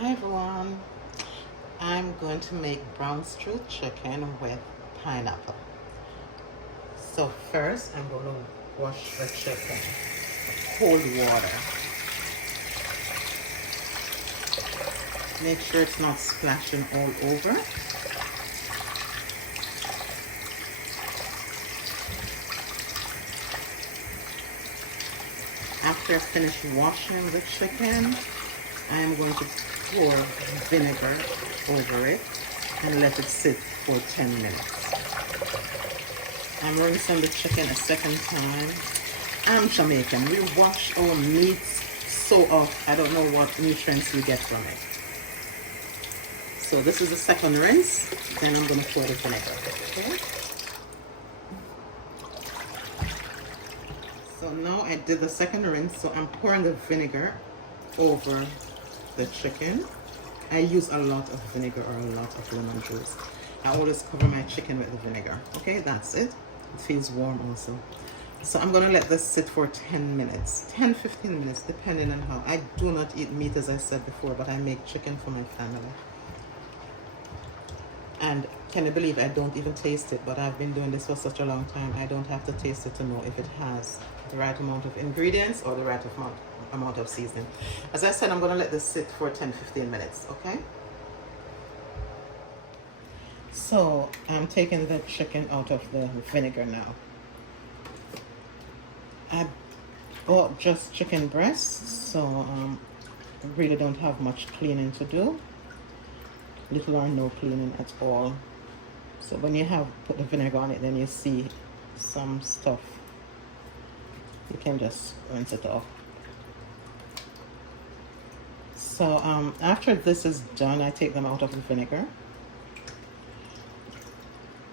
Hi everyone, I'm going to make brown stewed chicken with pineapple. So first I'm going to wash the chicken with cold water. Make sure it's not splashing all over. After I finish washing the chicken, I am going to pour vinegar over it and let it sit for 10 minutes. I'm rinsing the chicken a second time. I'm Jamaican. We wash our meats so off. I don't know what nutrients we get from it. So this is the second rinse. Then I'm going to pour the vinegar. Okay. So now I did the second rinse. So I'm pouring the vinegar over the chicken. I use a lot of vinegar or a lot of lemon juice. I always cover my chicken with the vinegar. Okay, that's it. It feels warm also. So I'm gonna let this sit for 10 minutes, 10-15 minutes, depending on how. I do not eat meat, as I said before, but I make chicken for my family. And can you believe I don't even taste it? But I've been doing this for such a long time. I don't have to taste it to know if it has the right amount of ingredients or the right amount of seasoning. As I said, I'm going to let this sit for 10-15 minutes, okay? So I'm taking the chicken out of the vinegar now. I bought just chicken breasts, so I really don't have much cleaning to do. Little or no cleaning at all. So when you have put the vinegar on it, then you see some stuff. You can just rinse it off. So after this is done, I take them out of the vinegar.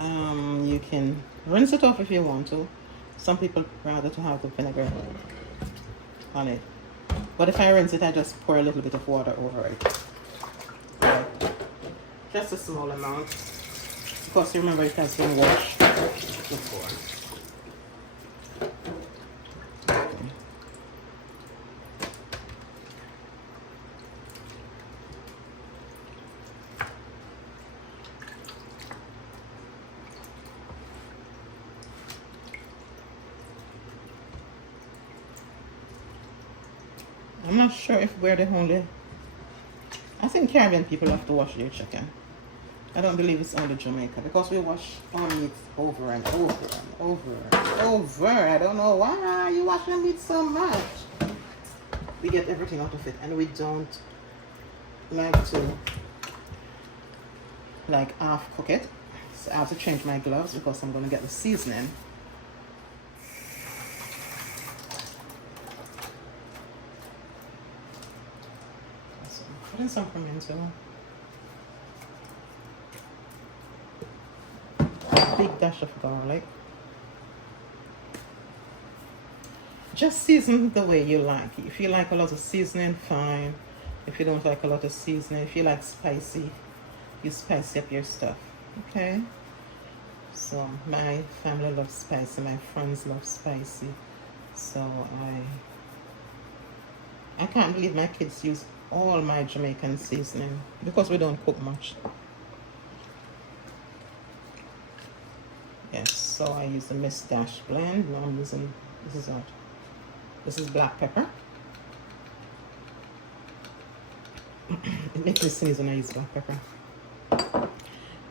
You can rinse it off if you want to. Some people rather to have the vinegar on it. But if I rinse it, I just pour a little bit of water over it. Just a small amount, because remember it has been washed before. Okay. I'm not sure if we're the only. I think Caribbean people have to wash their chicken. I don't believe it's only Jamaica, because we wash our meat over and over and over and over. I don't know why you wash your meat so much. We get everything out of it, and we don't like to half cook it. So I have to change my gloves because I'm going to get the seasoning. So I'm putting some pimento. Big dash of garlic. Just season the way you like. If you like a lot of seasoning, fine. If you don't like a lot of seasoning, if you like spicy, you spice up your stuff. Okay? So my family loves spicy, my friends love spicy. So I can't believe my kids use all my Jamaican seasoning because we don't cook much. Yes, so I use the Miss Dash blend. Now I'm using, this is what? This is black pepper. It makes me sneeze when I use black pepper.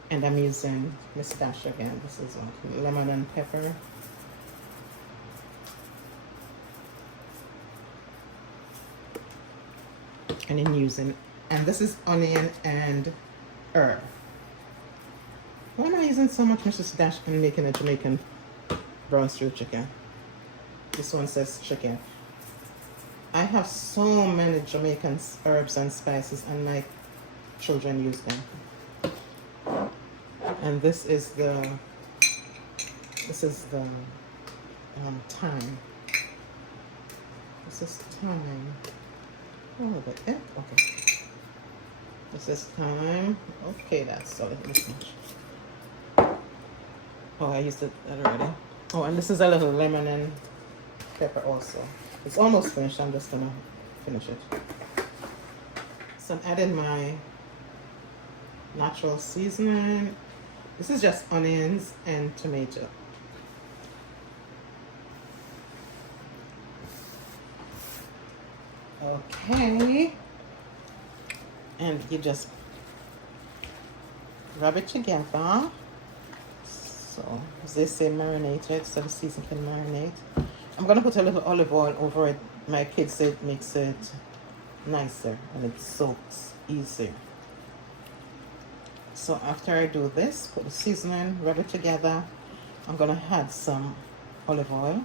And I'm using Miss Dash again. This is what? Lemon and pepper. And then using, and this is onion and herb. Why am I using so much Mrs. Dash in making a Jamaican brown stewed chicken? This one says chicken. I have so many Jamaican herbs and spices, and my children use them. And this is the thyme. This is thyme. Oh, but yeah, okay. This is thyme. Okay, that's solid. This much. Oh, I used it already. Oh, and this is a little lemon and pepper also. It's almost finished. I'm just gonna finish it. So I'm adding my natural seasoning. This is just onions and tomato. Okay. And you just rub it together. So as they say, marinate it so the season can marinate. I'm gonna put a little olive oil over it. My kids say it makes it nicer and it soaks easier. So after I do this, put the seasoning, rub it together. I'm gonna add some olive oil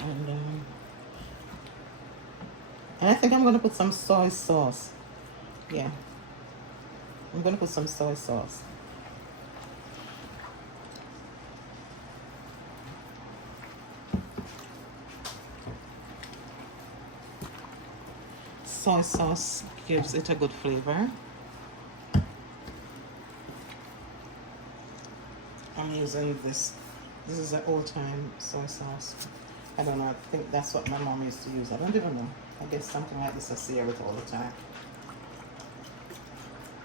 and I think I'm gonna put some soy sauce. Yeah, I'm gonna put some soy sauce. Soy sauce gives it a good flavor. I'm using this. This is an old-time soy sauce. I don't know. I think that's what my mom used to use. I don't even know. I guess something like this. I see it all the time.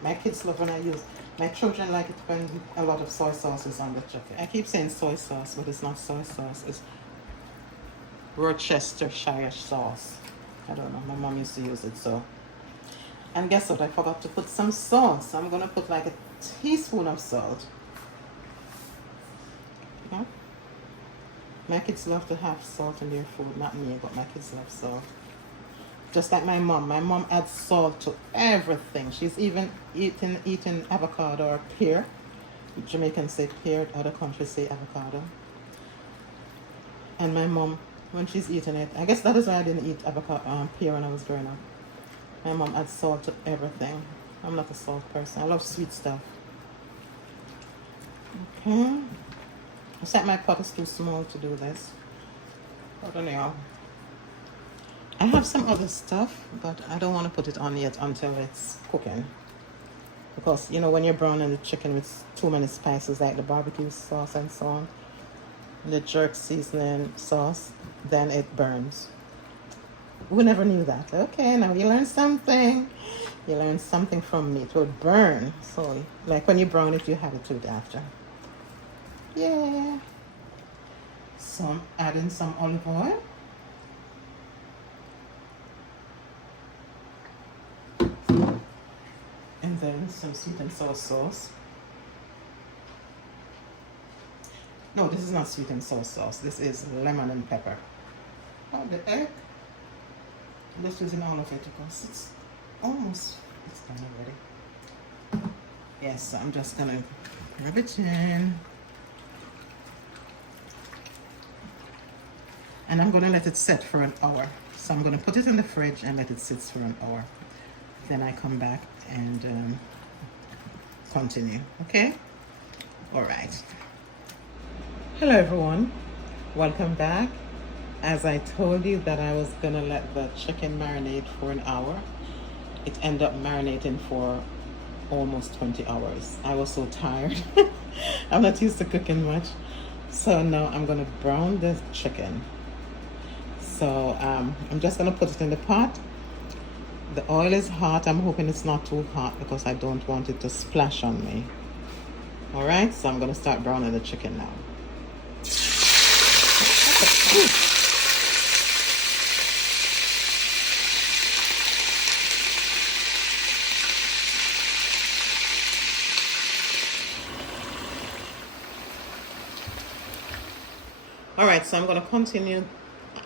My kids love when I use. My children like it when a lot of soy sauce is on the chicken. I keep saying soy sauce, but it's not soy sauce. It's Worcestershire sauce. I don't know. My mom used to use it so. And guess what? I forgot to put some salt. So I'm gonna put like a teaspoon of salt. Yeah. My kids love to have salt in their food. Not me, but my kids love salt. Just like my mom. My mom adds salt to everything. She's even eating avocado or pear. Jamaicans say pear, other countries say avocado. And my mom, when she's eating it, I guess that is why I didn't eat avocado pear when I was growing up. My mom adds salt to everything. I'm not a salt person. I love sweet stuff. Okay. It's like my pot is too small to do this. I don't know. I have some other stuff, but I don't want to put it on yet until it's cooking. Because, you know, when you're browning the chicken with too many spices, like the barbecue sauce and so on, the jerk seasoning sauce, then it burns. Who never knew that? Okay, now you learned something. You learned something from me. It will burn. So, like when you brown it, you have it to it after. Yeah. So I'm adding some olive oil. And then some sweet and sour sauce. No, this is not sweet and sour sauce. This is lemon and pepper. Oh, the egg. I'm just using all of it because it's done already. Yes, so I'm just gonna rub it in. And I'm gonna let it set for an hour. So I'm gonna put it in the fridge and let it sit for an hour. Then I come back and continue, okay? All right. Hello everyone, welcome back. As I told you that I was gonna let the chicken marinate for an hour, it ended up marinating for almost 20 hours. I was so tired. I'm not used to cooking much. So now I'm gonna brown the chicken. So I'm just gonna put it in the pot. The oil is hot. I'm hoping it's not too hot because I don't want it to splash on me. All right, so I'm gonna start browning the chicken now. All right, so I'm gonna continue.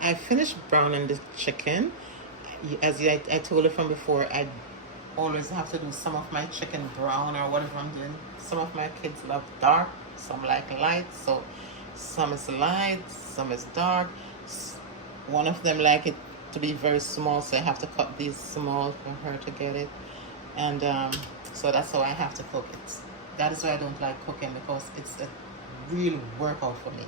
I finished browning the chicken. As I told you from before, I always have to do some of my chicken brown or whatever I'm doing. Some of my kids love dark, some like light, so some is light, some is dark. One of them like it to be very small, so I have to cut these small for her to get it. And so that's how I have to cook it. That is why I don't like cooking, because it's a real workout for me.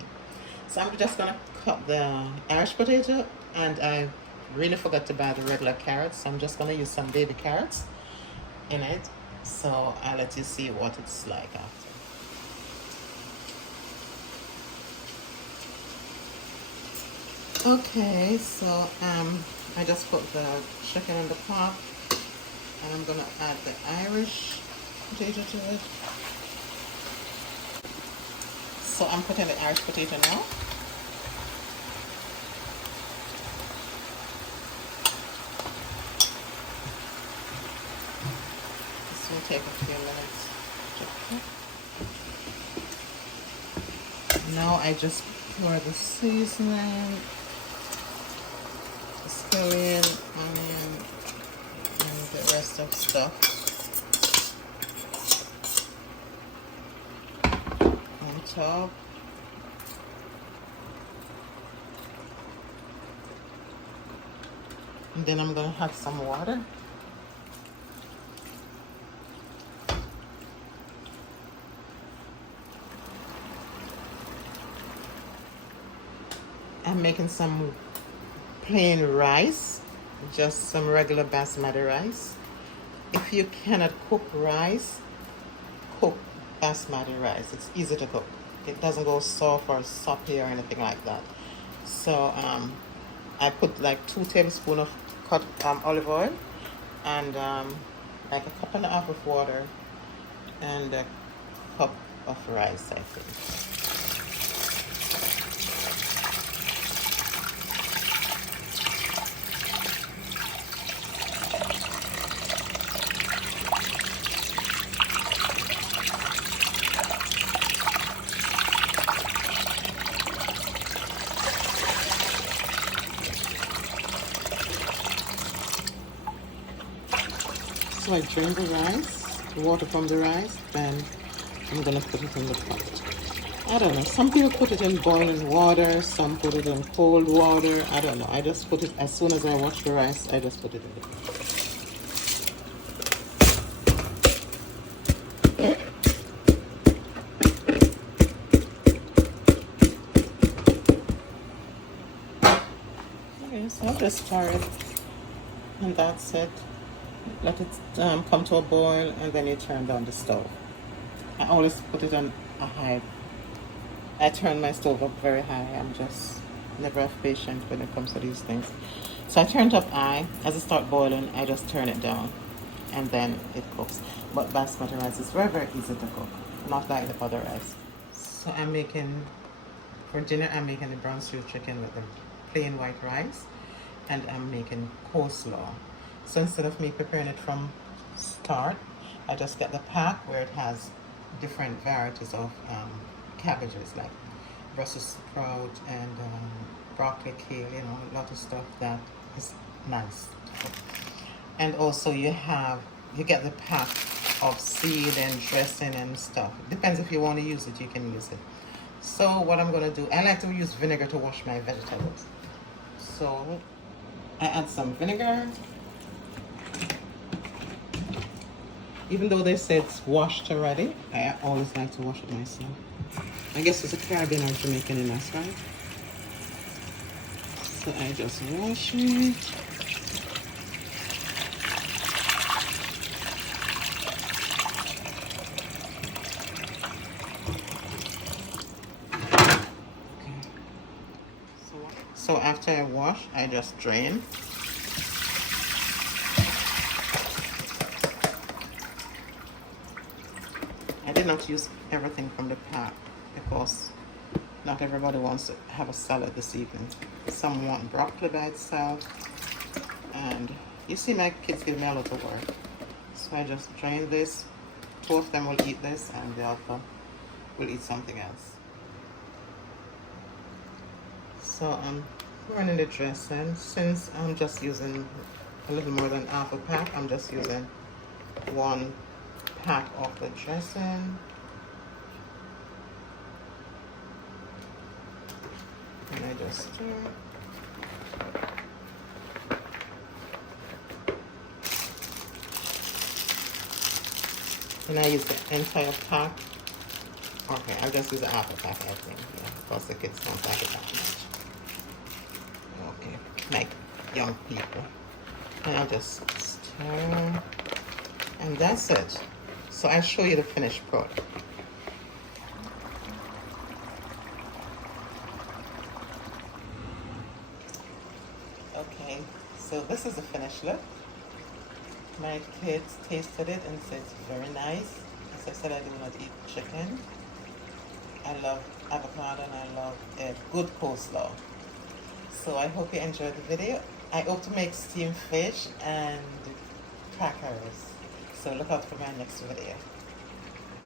So I'm just gonna cut the Irish potato, and I really forgot to buy the regular carrots, so I'm just gonna use some baby carrots in it. So I'll let you see what it's like after. Okay, so I just put the chicken in the pot, and I'm gonna add the Irish potato to it. So I'm putting the Irish potato now. This will take a few minutes to cook. Now I just pour the seasoning, scallion, onion, and the rest of stuff on top. And then I'm gonna add some water. I'm making some plain rice, just some regular basmati rice. If you cannot cook rice, cook basmati rice. It's easy to cook. It doesn't go soft or soppy or anything like that. So I put like 2 tablespoons of cut olive oil, and like a cup and a half of water, and a cup of rice, I think. So I drain the rice, the water from the rice, then I'm gonna put it in the pot. I don't know, some people put it in boiling water, some put it in cold water, I don't know. I just put it, as soon as I wash the rice, I just put it in the pot. Okay, so I'll just stir it, and that's it. Let it come to a boil, and then you turn down the stove. I always put it on a high. I turn my stove up very high. I'm just never have patience when it comes to these things. So I turned up high. As it start boiling, I just turn it down, and then it cooks. But basmati rice is very, very easy to cook, not like the other rice. So I'm making, for dinner, I'm making the brown stew chicken with the plain white rice, and I'm making coleslaw. So instead of me preparing it from start, I just get the pack where it has different varieties of cabbages, like Brussels sprout and broccoli, kale, you know, a lot of stuff that is nice. And also you get the pack of seed and dressing and stuff. Depends, if you want to use it, you can use it. So what I'm gonna do, I like to use vinegar to wash my vegetables. So I add some vinegar. Even though they say it's washed already, I always like to wash it myself. I guess it's a Caribbean or Jamaican in us, right? So I just wash it. Okay. So after I wash, I just drain. I did not use everything from the pack because not everybody wants to have a salad this evening. Some want broccoli by itself, and you see my kids give me a lot of work. So I just drain this. 2 of them will eat this, and the other will eat something else. So I'm pouring in the dressing. Since I'm just using a little more than half a pack, I'm just using 1 pack of the dressing. And I just stir. And I use the entire pack. Okay, I'll just use a half a pack, I think, yeah, because the kids don't like it that much. Okay, like young people. And I'll just stir. And that's it. So I'll show you the finished product. this is the finished look. My kids tasted it and said it's very nice. As I said, I do not eat chicken. I love avocado and I love a good coleslaw. So I hope you enjoyed the video. I hope to make steamed fish and crackers. So look out for my next video.